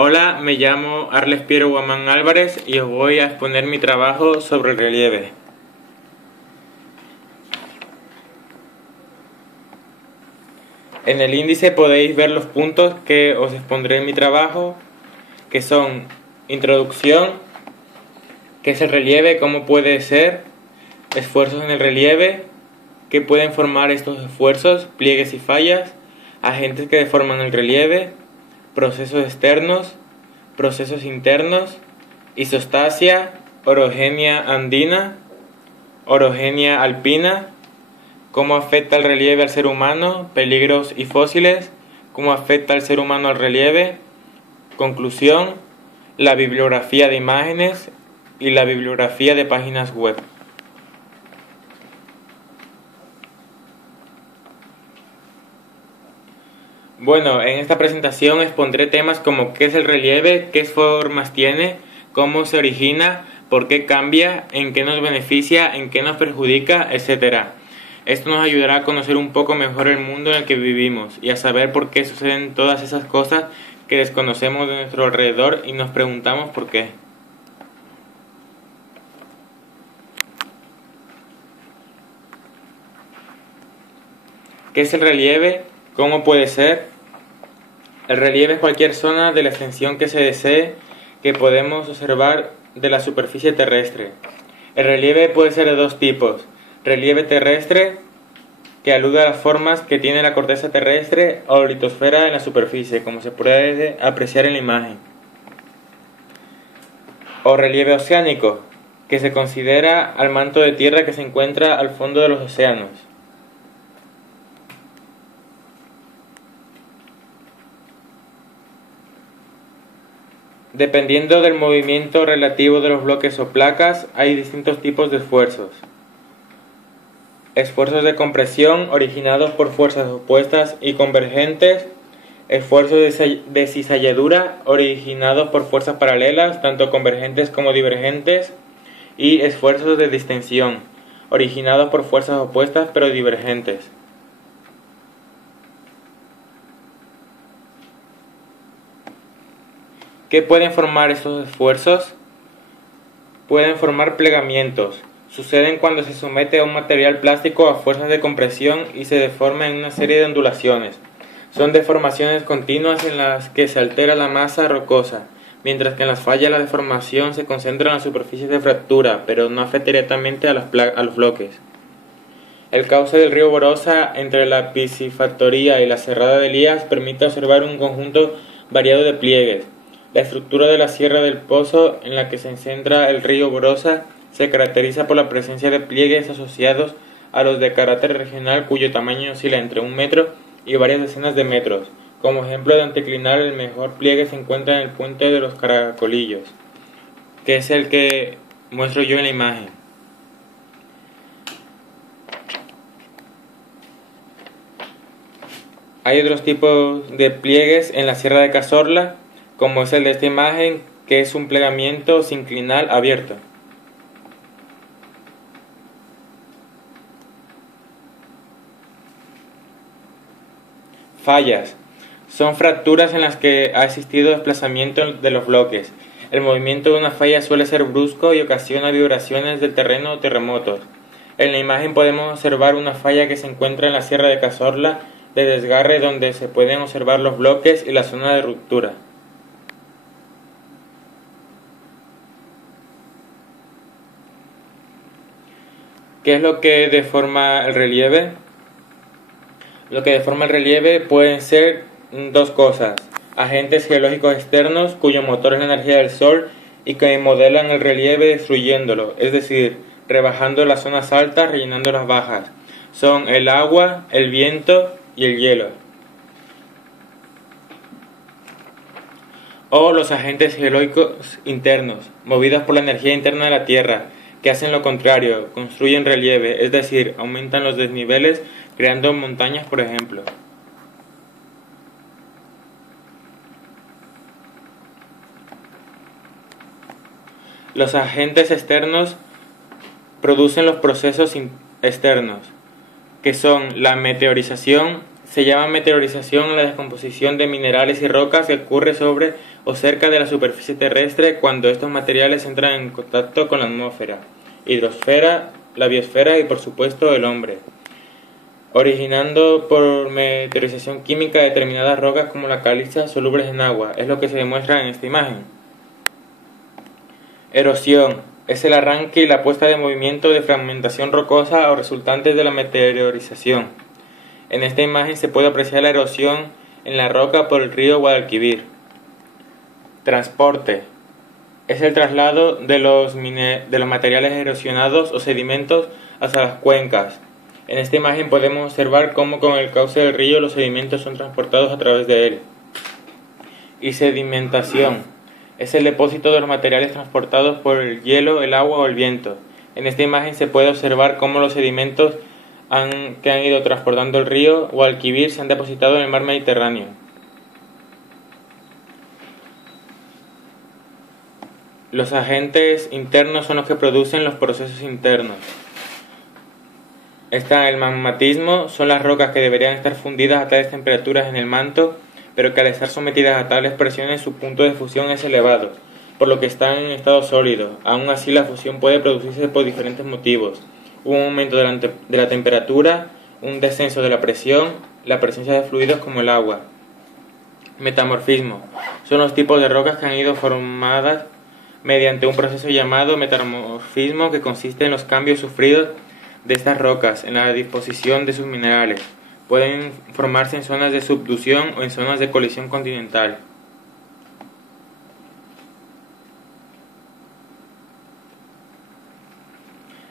Hola, me llamo Arles Piero Guamán Álvarez y os voy a exponer mi trabajo sobre el relieve. En el índice podéis ver los puntos que os expondré en mi trabajo, que son introducción, qué es el relieve, cómo puede ser, esfuerzos en el relieve, qué pueden formar estos esfuerzos, pliegues y fallas, agentes que deforman el relieve, procesos externos, procesos internos, isostasia, orogenia andina, orogenia alpina, cómo afecta el relieve al ser humano, peligros y fósiles, cómo afecta el ser humano al relieve, conclusión, la bibliografía de imágenes y la bibliografía de páginas web. Bueno, en esta presentación expondré temas como qué es el relieve, qué formas tiene, cómo se origina, por qué cambia, en qué nos beneficia, en qué nos perjudica, etc. Esto nos ayudará a conocer un poco mejor el mundo en el que vivimos y a saber por qué suceden todas esas cosas que desconocemos de nuestro alrededor y nos preguntamos por qué. ¿Qué es el relieve? ¿Cómo puede ser? El relieve es cualquier zona de la extensión que se desee que podemos observar de la superficie terrestre. El relieve puede ser de dos tipos: relieve terrestre, que alude a las formas que tiene la corteza terrestre o litosfera en la superficie, como se puede apreciar en la imagen. O relieve oceánico, que se considera al manto de tierra que se encuentra al fondo de los océanos. Dependiendo del movimiento relativo de los bloques o placas, hay distintos tipos de esfuerzos. Esfuerzos de compresión originados por fuerzas opuestas y convergentes, esfuerzos de cizalladura originados por fuerzas paralelas, tanto convergentes como divergentes, y esfuerzos de distensión originados por fuerzas opuestas pero divergentes. ¿Qué pueden formar estos esfuerzos? Pueden formar plegamientos. Suceden cuando se somete a un material plástico a fuerzas de compresión y se deforma en una serie de ondulaciones. Son deformaciones continuas en las que se altera la masa rocosa, mientras que en las fallas la deformación se concentra en las superficies de fractura, pero no afecta directamente a los bloques. El cauce del río Borosa entre la piscifactoría y la Serrada de Elías permite observar un conjunto variado de pliegues. La estructura de la Sierra del Pozo, en la que se centra el río Borosa, se caracteriza por la presencia de pliegues asociados a los de carácter regional cuyo tamaño oscila entre 1 metro y varias decenas de metros. Como ejemplo de anticlinal, el mejor pliegue se encuentra en el puente de los Caracolillos, que es el que muestro yo en la imagen. Hay otros tipos de pliegues en la Sierra de Cazorla, como es el de esta imagen, que es un plegamiento sinclinal abierto. Fallas. Son fracturas en las que ha existido desplazamiento de los bloques. El movimiento de una falla suele ser brusco y ocasiona vibraciones del terreno o terremotos. En la imagen podemos observar una falla que se encuentra en la Sierra de Cazorla de desgarre, donde se pueden observar los bloques y la zona de ruptura. ¿Qué es lo que deforma el relieve? Lo que deforma el relieve pueden ser dos cosas: agentes geológicos externos cuyo motor es la energía del sol y que modelan el relieve destruyéndolo, es decir, rebajando las zonas altas, rellenando las bajas. Son el agua, el viento y el hielo. O los agentes geológicos internos, movidos por la energía interna de la Tierra, que hacen lo contrario, construyen relieve, es decir, aumentan los desniveles creando montañas, por ejemplo. Los agentes externos producen los procesos externos, que son la meteorización, Se llama meteorización a la descomposición de minerales y rocas que ocurre sobre o cerca de la superficie terrestre cuando estos materiales entran en contacto con la atmósfera, hidrosfera, la biosfera y por supuesto el hombre, originando por meteorización química determinadas rocas como la caliza solubles en agua. Es lo que se demuestra en esta imagen. Erosión es el arranque y la puesta de movimiento de fragmentación rocosa o resultantes de la meteorización. En esta imagen se puede apreciar la erosión en la roca por el río Guadalquivir. Transporte es el traslado de los materiales erosionados o sedimentos hacia las cuencas. En esta imagen podemos observar cómo con el cauce del río los sedimentos son transportados a través de él. Y sedimentación es el depósito de los materiales transportados por el hielo, el agua o el viento. En esta imagen se puede observar cómo los sedimentos que han ido transportando el río Guadalquivir se han depositado en el mar Mediterráneo. Los agentes internos son los que producen los procesos internos. El magmatismo son las rocas que deberían estar fundidas a tales temperaturas en el manto, pero que al estar sometidas a tales presiones su punto de fusión es elevado, por lo que están en estado sólido. Aún así la fusión puede producirse por diferentes motivos: un aumento de la temperatura, un descenso de la presión, la presencia de fluidos como el agua. Metamorfismo son los tipos de rocas que han ido formadas mediante un proceso llamado metamorfismo, que consiste en los cambios sufridos de estas rocas en la disposición de sus minerales. Pueden formarse en zonas de subducción o en zonas de colisión continental.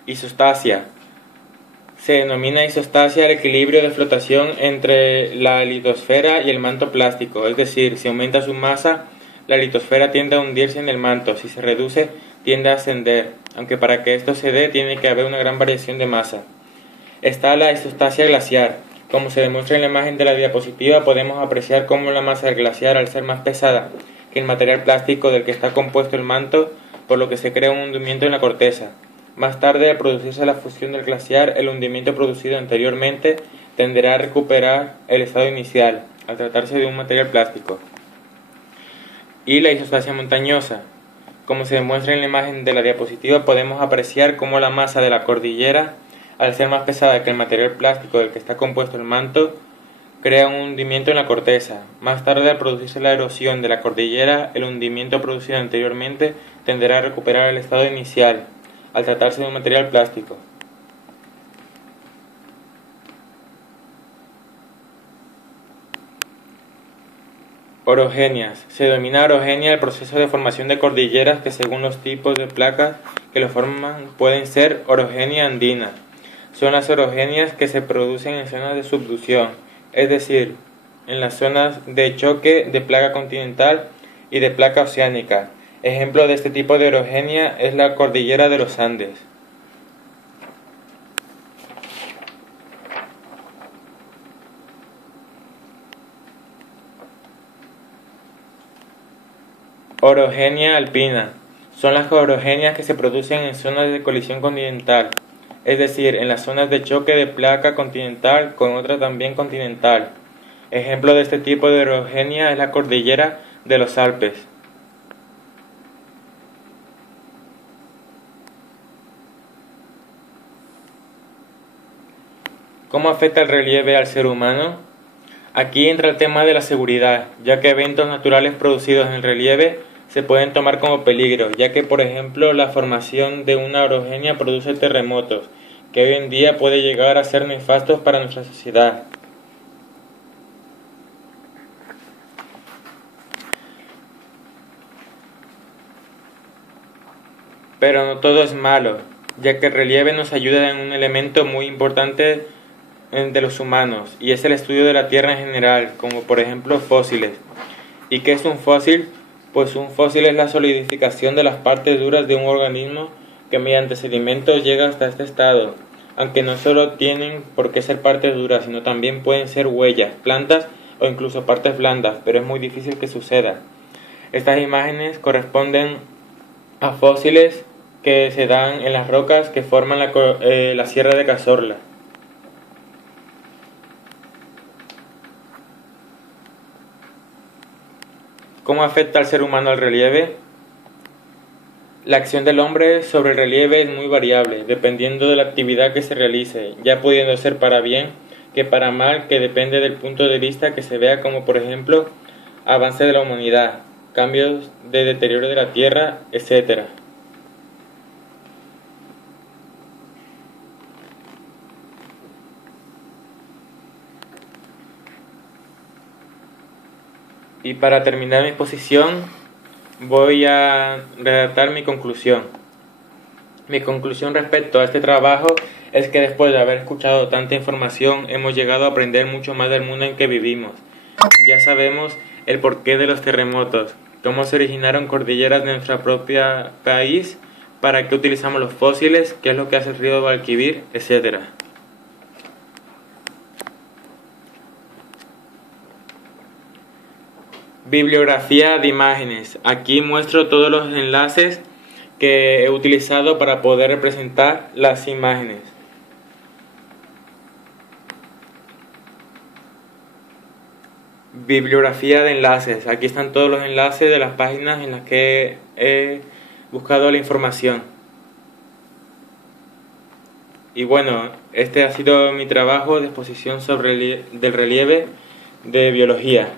Isostasia. Se denomina isostasia al equilibrio de flotación entre la litosfera y el manto plástico, es decir, si aumenta su masa, la litosfera tiende a hundirse en el manto; si se reduce, tiende a ascender, aunque para que esto se dé tiene que haber una gran variación de masa. Está la isostasia glaciar. Como se demuestra en la imagen de la diapositiva, podemos apreciar cómo la masa del glaciar, al ser más pesada que el material plástico del que está compuesto el manto, por lo que se crea un hundimiento en la corteza. Más tarde, al producirse la fusión del glaciar, el hundimiento producido anteriormente tenderá a recuperar el estado inicial, al tratarse de un material plástico. Y la isostasia montañosa. Como se demuestra en la imagen de la diapositiva, podemos apreciar cómo la masa de la cordillera, al ser más pesada que el material plástico del que está compuesto el manto, crea un hundimiento en la corteza. Más tarde, al producirse la erosión de la cordillera, el hundimiento producido anteriormente tenderá a recuperar el estado inicial, al tratarse de un material plástico. Orogenias. Se denomina orogenia el proceso de formación de cordilleras que, según los tipos de placas que lo forman, pueden ser orogenia andina. Son las orogenias que se producen en zonas de subducción, es decir, en las zonas de choque de placa continental y de placa oceánica. Ejemplo de este tipo de orogenia es la cordillera de los Andes. Orogenia alpina. Son las orogenias que se producen en zonas de colisión continental, es decir, en las zonas de choque de placa continental con otra también continental. Ejemplo de este tipo de orogenia es la cordillera de los Alpes. ¿Cómo afecta el relieve al ser humano? Aquí entra el tema de la seguridad, ya que eventos naturales producidos en el relieve se pueden tomar como peligro, ya que, por ejemplo, la formación de una orogenia produce terremotos, que hoy en día puede llegar a ser nefastos para nuestra sociedad. Pero no todo es malo, ya que el relieve nos ayuda en un elemento muy importante de los humanos, y es el estudio de la Tierra en general, como por ejemplo fósiles. ¿Y qué es un fósil? Pues un fósil es la solidificación de las partes duras de un organismo que mediante sedimentos llega hasta este estado, aunque no solo tienen por qué ser partes duras, sino también pueden ser huellas, plantas o incluso partes blandas, pero es muy difícil que suceda. Estas imágenes corresponden a fósiles que se dan en las rocas que forman la Sierra de Cazorla. ¿Cómo afecta al ser humano el relieve? La acción del hombre sobre el relieve es muy variable, dependiendo de la actividad que se realice, ya pudiendo ser para bien que para mal, que depende del punto de vista que se vea, como por ejemplo, avance de la humanidad, cambios de deterioro de la tierra, etc. Y para terminar mi exposición, voy a redactar mi conclusión. Mi conclusión respecto a este trabajo es que después de haber escuchado tanta información, hemos llegado a aprender mucho más del mundo en que vivimos. Ya sabemos el porqué de los terremotos, cómo se originaron cordilleras de nuestro propio país, para qué utilizamos los fósiles, qué es lo que hace el río de Guadalquivir, etc. Bibliografía de imágenes. Aquí muestro todos los enlaces que he utilizado para poder representar las imágenes. Bibliografía de enlaces. Aquí están todos los enlaces de las páginas en las que he buscado la información. Y bueno, este ha sido mi trabajo de exposición sobre del relieve de biología.